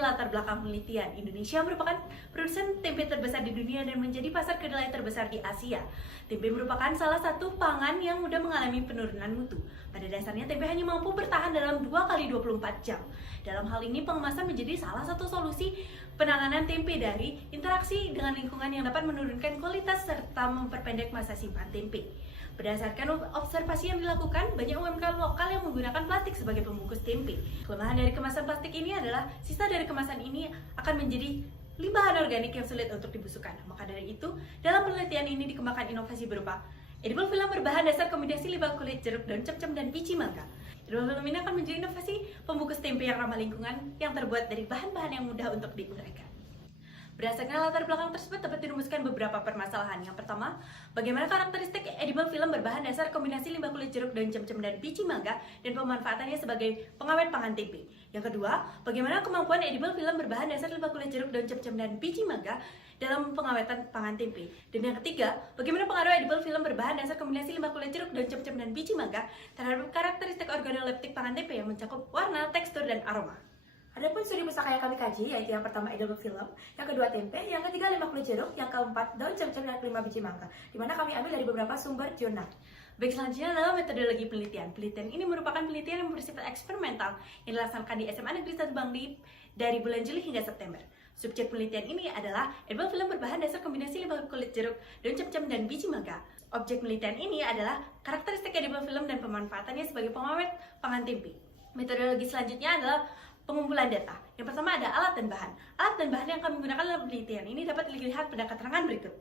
latar belakang penelitian. Indonesia merupakan produsen tempe terbesar di dunia dan menjadi pasar kedelai terbesar di Asia. Tempe merupakan salah satu pangan yang mudah mengalami penurunan mutu. Pada dasarnya, tempe hanya mampu bertahan dalam 2 kali 24 jam. Dalam hal ini, pengemasan menjadi salah satu solusi penanganan tempe dari interaksi dengan lingkungan yang dapat menurunkan kualitas serta memperpendek masa simpan tempe. Berdasarkan observasi yang dilakukan, banyak UMKM lokal yang menggunakan plastik sebagai pembungkus tempe. Kelemahan dari kemasan plastik ini adalah sisa dari kemasan ini akan menjadi limbah anorganik yang sulit untuk dibusukkan. Maka dari itu, dalam penelitian ini dikembangkan inovasi berupa edible film berbahan dasar kombinasi limbah kulit jeruk, daun cemcem, dan biji mangga. Edible film ini akan menjadi inovasi pembungkus tempe yang ramah lingkungan yang terbuat dari bahan-bahan yang mudah untuk diuraikan. Berdasarkan latar belakang tersebut dapat dirumuskan beberapa permasalahan. Yang pertama, bagaimana karakteristik edible film berbahan dasar kombinasi limbah kulit jeruk, daun cemcem, dan biji mangga dan pemanfaatannya sebagai pengawet pangan tempe. Yang kedua, bagaimana kemampuan edible film berbahan dasar limbah kulit jeruk, daun cemcem, dan biji mangga dalam pengawetan pangan tempe. Dan yang ketiga, bagaimana pengaruh edible film berbahan dasar kombinasi limbah kulit jeruk, daun cemcem, dan biji mangga terhadap karakteristik organoleptik pangan tempe yang mencakup warna, tekstur, dan aroma. Adapun studi pustaka yang kami kaji, yaitu yang pertama edible film, yang kedua tempe, yang ketiga limbah kulit jeruk, yang keempat daun cemcem, dan kelima biji mangga, di mana kami ambil dari beberapa sumber jurnal. Baik, selanjutnya adalah metodologi penelitian. Penelitian ini merupakan penelitian yang bersifat eksperimental yang dilaksanakan di SMA Negeri 1 Bangli dari bulan Juli hingga September. Subjek penelitian ini adalah edible film berbahan dasar kombinasi limbah kulit jeruk, daun cemcem, dan biji mangga. Objek penelitian ini adalah karakteristik edible film dan pemanfaatannya sebagai pengawet pangan tempe. Metodologi selanjutnya adalah pengumpulan data. Yang pertama ada alat dan bahan. Alat dan bahan yang kami gunakan dalam penelitian ini dapat dilihat pada keterangan berikut.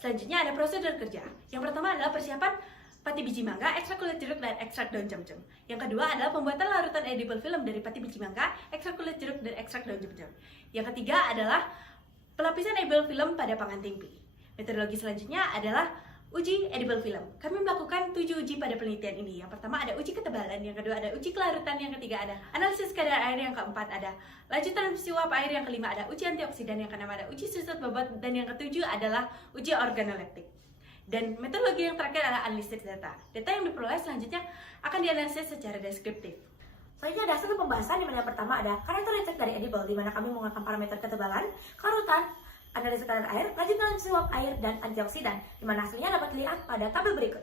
Selanjutnya ada prosedur kerja. Yang pertama adalah persiapan pati biji mangga, ekstrak kulit jeruk, dan ekstrak daun cemcem. Yang kedua adalah pembuatan larutan edible film dari pati biji mangga, ekstrak kulit jeruk, dan ekstrak daun cemcem. Yang ketiga adalah pelapisan edible film pada pangan tempe. Metodologi selanjutnya adalah uji edible film. Kami melakukan 7 uji pada penelitian ini. Yang pertama ada uji ketebalan, yang kedua ada uji kelarutan, yang ketiga ada analisis kadar air, yang keempat ada lanjutan uap air, yang kelima ada uji antioksidan, yang keenam ada uji susut bobot, dan yang ketujuh adalah uji organoleptik. Dan metodologi yang terakhir adalah analisis data. Data yang diperoleh selanjutnya akan dianalisis secara deskriptif. Selanjutnya ada satu pembahasan, di mana yang pertama ada karakteristik dari edible, di mana kami menggunakan parameter ketebalan, kelarutan, analisis kadar air, lanjutan uap air, dan antioksidan, di mana hasilnya dapat dilihat pada tabel berikut.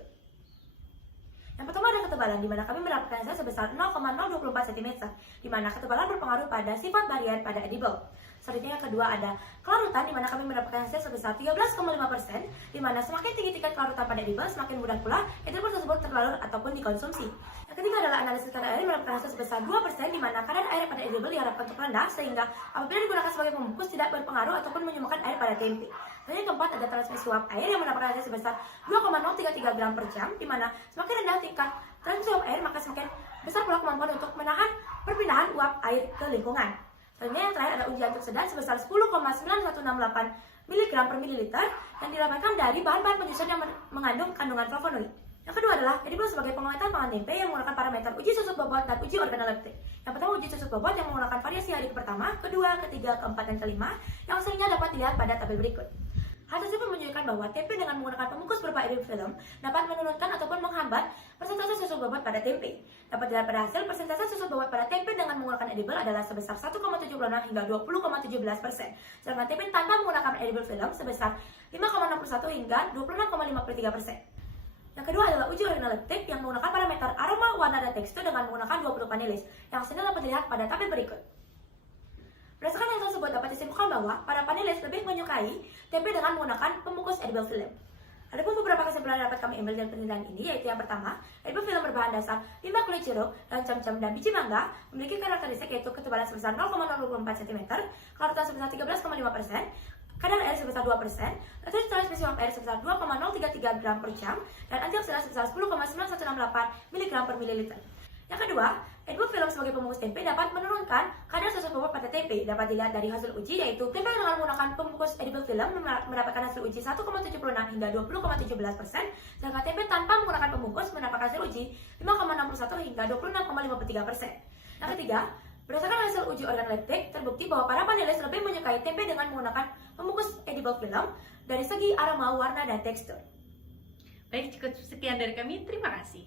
Yang pertama ada ketebalan, di mana kami mendapatkan hasil sebesar 0,024 cm, di mana ketebalan berpengaruh pada sifat varian pada edible. Selanjutnya yang kedua ada kelarutan, di mana kami mendapatkan hasil sebesar 13,5%, di mana semakin tinggi tingkat kelarutan pada edible, semakin mudah pula edible tersebut terlarut ataupun dikonsumsi. Yang ketiga adalah analisis kadar air, mendapatkan hasil sebesar 2%, di mana kadar air pada edible diharapkan untuk rendah, sehingga apabila digunakan sebagai pembungkus tidak berpengaruh ataupun menyumbangkan air pada tempe. Dan yang keempat ada transmisi uap air, yang mendapatkan hasil sebesar 2,033 gram per jam, di mana semakin rendah tingkat transmisi uap air, maka semakin besar pula kemampuan untuk menahan perpindahan uap air ke lingkungan. Selanjutnya yang terakhir ada uji antioksidan sebesar 10,9168 mg per mililiter yang didapatkan dari bahan-bahan penjusan yang mengandung kandungan flavonoid. Yang kedua adalah edible sebagai pengawetan pangan tempe yang menggunakan parameter uji susut bobot dan uji organoleptik. Yang pertama uji susut bobot yang menggunakan variasi hari pertama, kedua, ketiga, keempat, dan kelima yang hasilnya dapat dilihat pada tabel berikut. Hal tersebut menunjukkan bahwa tempe dengan menggunakan pembungkus berupa edible film dapat menurunkan ataupun menghambat persentase susut bobot pada tempe. Dapat dilihat pada hasil, persentase susut bobot pada tempe dengan menggunakan edible adalah sebesar 1,76 hingga 20,17%. Sedangkan tempe tanpa menggunakan edible film sebesar 5,61 hingga 26,53%. Yang kedua adalah uji organoleptik yang menggunakan parameter aroma, warna, dan tekstur dengan menggunakan 20 panelis yang hasilnya dapat dilihat pada tabel berikut. Berdasarkan hal tersebut dapat disimpulkan bahwa para panelis lebih menyukai tempe dengan menggunakan pembungkus edible film. Adapun beberapa kesimpulan yang dapat kami ambil dari penelitian ini, yaitu yang pertama, edible film berbahan dasar limbah kulit jeruk, daun cemcem, dan biji mangga memiliki karakteristik yaitu ketebalan sebesar 0,024 cm, kelarutan sebesar 13,5%, kadar air sebesar 2%, lanjutan transmisi uap air sebesar 2,033 gram per jam, dan antioksidan sebesar 10,9168 mg per mililiter. Yang kedua, edible film sebagai pembungkus tempe dapat menurunkan kadar susut bobot pada tempe. Dapat dilihat dari hasil uji, yaitu tempe dengan menggunakan pembungkus edible film mendapatkan hasil uji 1,76 hingga 20,17%, sedangkan tempe tanpa menggunakan pembungkus mendapatkan hasil uji 5,61 hingga 26,53%. Yang ketiga, berdasarkan hasil uji organoleptik, terbukti bahwa para panelis lebih menyukai tempe dengan menggunakan pembungkus edible film dari segi aroma, warna, dan tekstur. Baik, cukup sekian dari kami. Terima kasih.